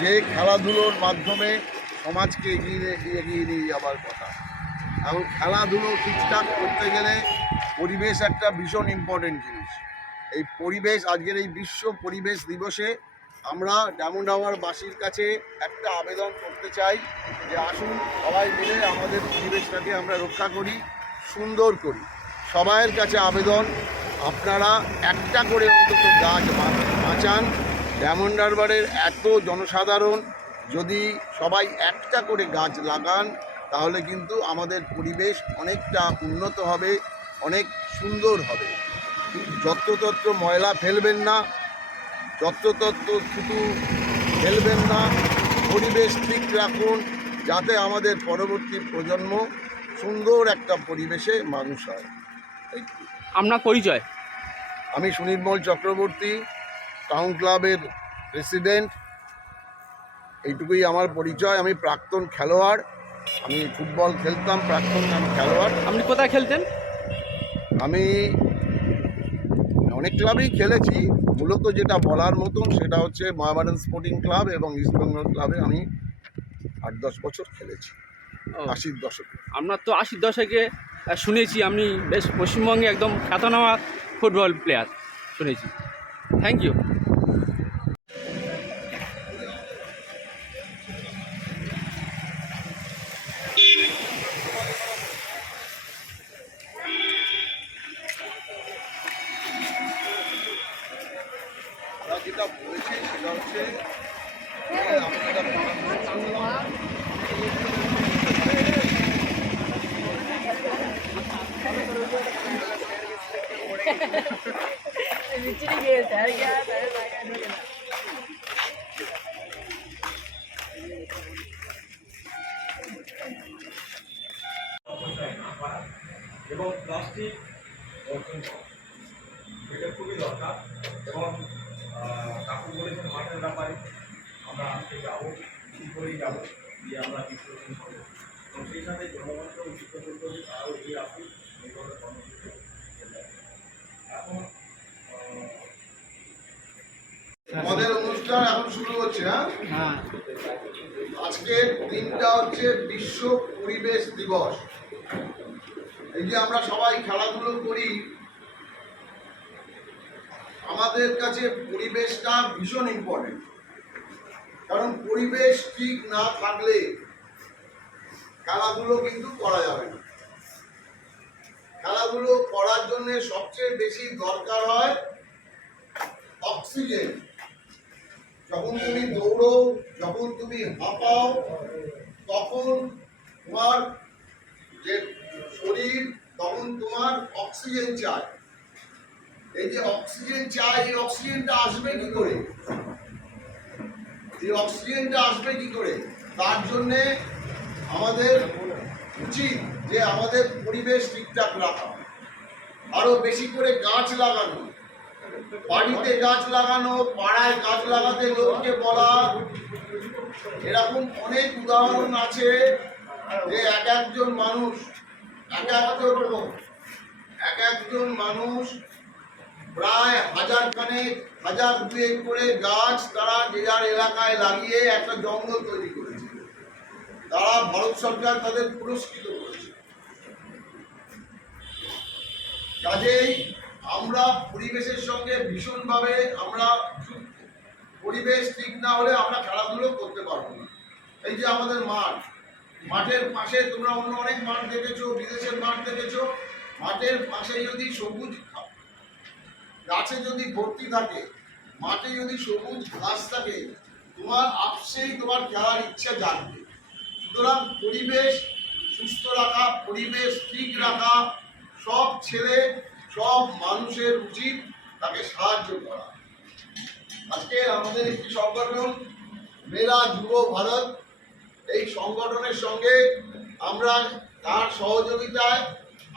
যে খেলাধুলোর মাধ্যমে সমাজকে এগিয়ে নিয়ে যাবার কথা। এবং খেলাধুলো ঠিকঠাক করতে গেলে পরিবেশ একটা ভীষণ ইম্পর্টেন্ট জিনিস। এই পরিবেশ, আজকের এই বিশ্ব পরিবেশ দিবসে আমরা ডায়মন্ড হারবারবাসীর কাছে একটা আবেদন করতে চাই যে আসুন সবাই মিলে আমাদের পরিবেশটাকে আমরা রক্ষা করি, সুন্দর করি। সবাইয়ের কাছে আবেদন, আপনারা একটা করে অন্তত গাছ বাঁচান। ডায়মন্ড হারবারের এত জনসাধারণ যদি সবাই একটা করে গাছ লাগান তাহলে কিন্তু আমাদের পরিবেশ অনেকটা উন্নত হবে, অনেক সুন্দর হবে। যত্রতত্র ময়লা ফেলবেন না, যত্রতত্র থুতু ফেলবেন না, পরিবেশ ঠিক রাখুন যাতে আমাদের পরবর্তী প্রজন্ম সুন্দর একটা পরিবেশে মানুষ হয়। আপনার পরিচয়? আমি সুনির্মল চক্রবর্তী, টাউন ক্লাবের প্রেসিডেন্ট। এইটুকুই আমার পরিচয়। আমি প্রাক্তন খেলোয়াড়, আমি ফুটবল খেলতাম, প্রাক্তন খেলোয়াড়। আপনি কোথায় খেলতেন? আমি অনেক ক্লাবেই খেলেছি, মূলত যেটা বলার মতন সেটা হচ্ছে মহাবাডান স্পোর্টিং ক্লাব এবং ইস্টবেঙ্গল ক্লাবে আমি 8-10 বছর খেলেছি, 80-র দশকে। আপনার তো 80-র দশকে শুনেছি আপনি বেশ পশ্চিমবঙ্গে একদম খ্যাতনামা ফুটবল প্লেয়ার শুনেছি। Thank you. যেটা বলেছি সেটা হচ্ছে আমি যেটা এবং প্লাস্টিক বর্জন করা এটা খুবই দরকার। এবং কাকু বলেছেন মাঠের ব্যাপারে আমরা আজকে যাবো, ঠিক করেই যাবো, দিয়ে আমরা বিশ্লেষণ করবো এবং সেই সাথে জনগণকে উচিত করতে হবে তারাও এগিয়ে আসুন এই ধরনের কর্মসূচি। এখন আমাদের অনুষ্ঠান এখন শুরু হচ্ছে। হ্যাঁ, আজকের দিনটা হচ্ছে বিশ্ব পরিবেশ দিবস। এই যে আমরা সবাই খেলাধুলো করি, আমাদের কাছে পরিবেশটা ভীষণ ইম্পর্টেন্ট। কারণ পরিবেশ ঠিক না থাকলে খেলাধুলো কিন্তু করা যাবে না। খেলাধুলো করার জন্য সবচেয়ে বেশি দরকার হয় অক্সিজেন। যখন তুমি দৌড়ো, যখন তুমি হাঁপাও, তখন তোমার যে শরীর তখন তোমার অক্সিজেন চায়। এই যে অক্সিজেন চায়, এই অক্সিজেনটা আসবে কি করে? এই অক্সিজেনটা আসবে কি করে? তার জন্যে আমাদের উচিত যে আমাদের পরিবেশ ঠিকঠাক রাখা, আরো বেশি করে গাছ লাগানো, বাড়িতে গাছ লাগানো, পাড়ায় গাছ লাগাতে লোককে বলা। এরকম অনেক উদাহরণ আছে যে এক একজন মানুষ প্রায় হাজার দুয়েক করে গাছ তারা যে যার এলাকায় লাগিয়ে একটা জঙ্গল তৈরি করেছে। তারা ভারত সরকার তাদের পুরস্কৃত করেছে। কাজেই আমরা পরিবেশের সঙ্গে ভীষণভাবে আমরা যুক্ত। পরিবেশ ঠিক না হলে আমরা খেলাধুলো করতে পারবো না। এই যে আমাদের মাঠের পাশে তোমরা অন্য অনেক মাঠ দেখেছো, বিদেশের মাঠ দেখেছো, মাঠের পাশে যদি সবুজ গাছে যদি ভর্তি থাকে, মাঠে যদি সবুজ ঘাস থাকে, তোমার আপসেই তোমার খেলার ইচ্ছা জাগবে। সুতরাং পরিবেশ সুস্থ রাখা, পরিবেশ ঠিক রাখা সব ছেলে সব মানুষের উচিত তাকে সাহায্য করা। আজকে আমাদের একটি সংগঠন মেরা যুব ভারত, এই সংগঠনের সঙ্গে আমরা তার সহযোগিতায়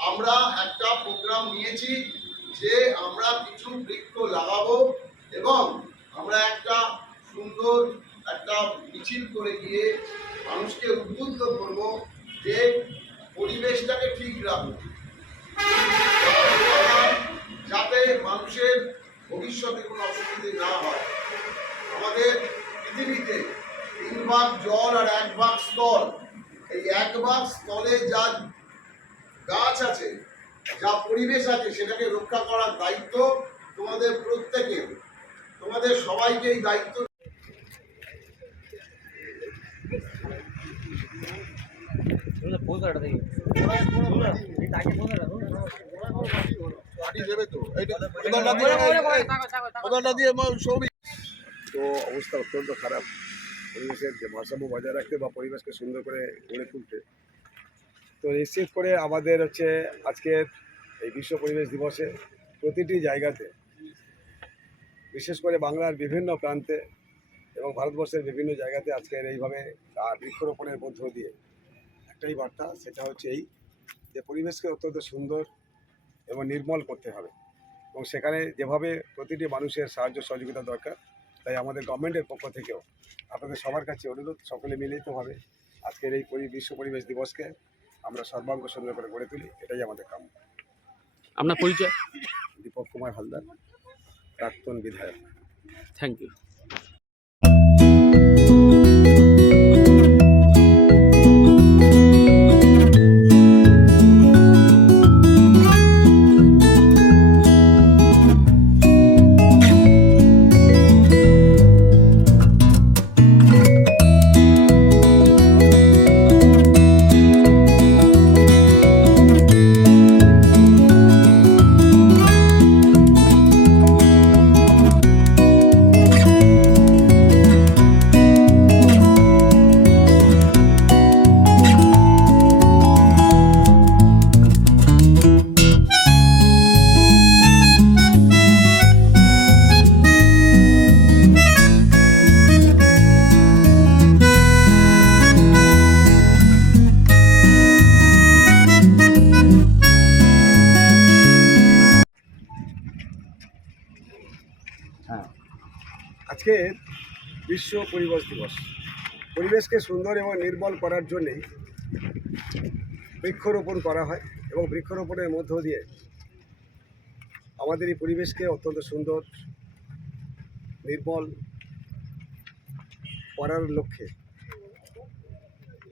আমরা একটা প্রোগ্রাম নিয়েছি যে আমরা কিছু বৃক্ষ লাগাবো এবং আমরা একটা সুন্দর একটা মিছিল করে গিয়ে মানুষকে উদ্বুদ্ধ করব যে পরিবেশটাকে ঠিক রাখুন, যাতে মানুষের ভবিষ্যতে কোনো অসুবিধে না হয়। আমাদের পৃথিবীতে ভাগ জল আর 1 ভাগ স্থল। এই 1 ভাগ স্থলে যা গাছ আছে, যা পরিবেশ আছে, সেটাকে রক্ষা করার দায়িত্ব তোমাদের প্রত্যেকের। তোমাদের সবাইকে এই দায়িত্ব দেবে তো। তো অবস্থা অত্যন্ত খারাপ। পরিবেশের যে ভারসাম্য বজায় রাখতে বা পরিবেশকে সুন্দর করে গড়ে তুলতে, তো নিশ্চিত করে আমাদের হচ্ছে আজকের এই বিশ্ব পরিবেশ দিবসে প্রতিটি জায়গাতে, বিশেষ করে বাংলার বিভিন্ন প্রান্তে এবং ভারতবর্ষের বিভিন্ন জায়গাতে আজকের এইভাবে বৃক্ষরোপণের মধ্য দিয়ে একটাই বার্তা, সেটা হচ্ছে এই যে পরিবেশকে অত্যন্ত সুন্দর এবং নির্মল করতে হবে। এবং সেখানে যেভাবে প্রতিটি মানুষের সাহায্য সহযোগিতা দরকার, তাই আমাদের গভর্নমেন্টের পক্ষ থেকেও আপনাদের সবার কাছে অনুরোধ, সকলে মিলিতভাবে আজকের এই বিশ্ব পরিবেশ দিবসকে আমরা সর্বাঙ্গ সুন্দর করে গড়ে তুলি, এটাই আমাদের কাম্য। আপনার পরিচয়? দীপক কুমার হালদার, প্রাক্তন বিধায়ক। Thank you. আজকে বিশ্ব পরিবেশ দিবস। পরিবেশকে সুন্দর এবং নির্মল করার জন্যেই বৃক্ষরোপণ করা হয় এবং বৃক্ষরোপণের মধ্য দিয়ে আমাদের এই পরিবেশকে অত্যন্ত সুন্দর নির্মল করার লক্ষ্যে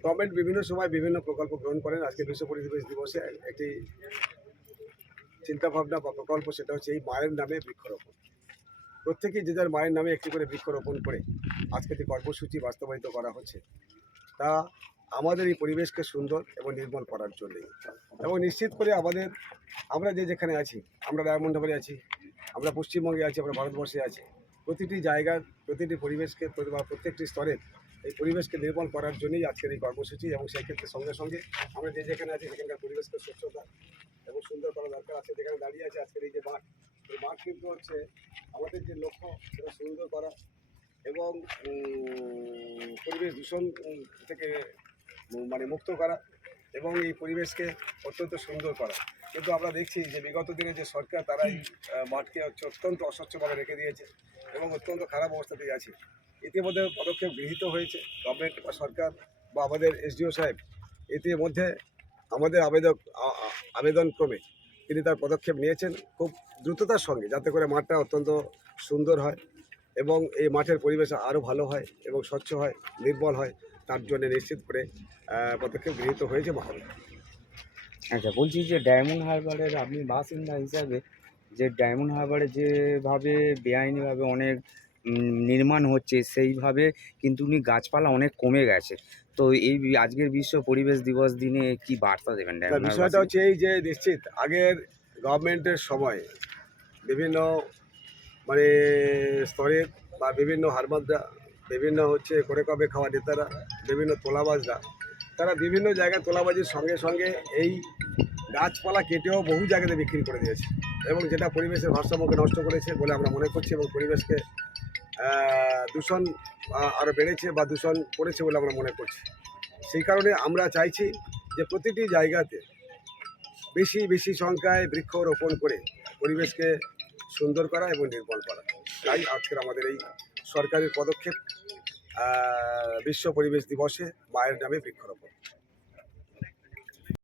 গভর্নমেন্ট বিভিন্ন সময় বিভিন্ন প্রকল্প গ্রহণ করেন। আজকে বিশ্ব পরিবেশ দিবসে একটি চিন্তাভাবনা বা প্রকল্প, সেটা হচ্ছে এই মায়ের নামে বৃক্ষরোপণ। প্রত্যেকেই যে যার মায়ের নামে একটি করে বৃক্ষরোপণ করে আজকে যে কর্মসূচি বাস্তবায়িত করা হচ্ছে, তা আমাদের এই পরিবেশকে সুন্দর এবং নির্মল করার জন্যই। এবং নিশ্চিত করে আমরা যেখানে আছি, আমরা ডায়মন্ড হারবারে আছি, আমরা পশ্চিমবঙ্গে আছি, আমরা ভারতবর্ষে আছি, প্রতিটি জায়গার প্রতিটি পরিবেশকে বা প্রত্যেকটি স্তরের এই পরিবেশকে নির্মল করার জন্যই আজকের এই কর্মসূচি। এবং সেই ক্ষেত্রে সঙ্গে সঙ্গে আমরা যেখানে আছি সেখানকার পরিবেশকে স্বচ্ছতা এবং সুন্দর করা দরকার আছে। যেখানে দাঁড়িয়ে আছে আজকের এই যে মাঠ, এই মাঠ কিন্তু হচ্ছে আমাদের যে লক্ষ্য, সেটা সুন্দর করা এবং পরিবেশ দূষণ থেকে মুক্ত করা এবং এই পরিবেশকে অত্যন্ত সুন্দর করা। কিন্তু আমরা দেখছি যে বিগত দিনে যে সরকার, তারা এই মাঠকে হচ্ছে অত্যন্ত অস্বচ্ছভাবে রেখে দিয়েছে এবং অত্যন্ত খারাপ অবস্থাতেই আছে। ইতিমধ্যে পদক্ষেপ গৃহীত হয়েছে গভর্নমেন্ট বা সরকার বা আমাদের এসডিও সাহেব, ইতিমধ্যে আমাদের আবেদনক্রমে তিনি তার পদক্ষেপ নিয়েছেন খুব দ্রুততার সঙ্গে, যাতে করে মাঠটা অত্যন্ত সুন্দর হয় এবং এই মাঠের পরিবেশ আরও ভালো হয় এবং স্বচ্ছ হয়, নির্মল হয়, তার জন্য নিশ্চিত করে পদক্ষেপ গৃহীত হয়েছে মহলে। আচ্ছা, বলছি যে ডায়মন্ড হারবারের আপনি বাসিন্দা হিসাবে, যে ডায়মন্ড হারবারে যেভাবে বেআইনিভাবে অনেক নির্মাণ হচ্ছে, সেইভাবে কিন্তু উনি গাছপালা অনেক কমে গেছে। তো এই আজকের বিশ্ব পরিবেশ দিবস দিনে কি বার্তা দেবেন? বিষয়টা হচ্ছে এই যে নিশ্চিত আগের গভর্নমেন্টের সময় বিভিন্ন স্তরের বা বিভিন্ন হারবাদরা, বিভিন্ন হচ্ছে করে কবে খাওয়া নেতারা, বিভিন্ন তোলাবাজরা, তারা বিভিন্ন জায়গায় তোলাবাজির সঙ্গে সঙ্গে এই গাছপালা কেটেও বহু জায়গাতে বিক্রি করে দিয়েছে এবং যেটা পরিবেশের ভারসাম্যকে নষ্ট করেছে বলে আমরা মনে করছি এবং পরিবেশকে দূষণ আরও বেড়েছে বা দূষণ করেছে বলে আমরা মনে করছি। সেই কারণে আমরা চাইছি যে প্রতিটি জায়গাতে বেশি বেশি সংখ্যায় বৃক্ষরোপণ করে পরিবেশকে সুন্দর করা এবং নির্মল করা। তাই আজকের আমাদের এই সরকারি পদক্ষেপ বিশ্ব পরিবেশ দিবসে মায়ের নামে বৃক্ষরোপণ।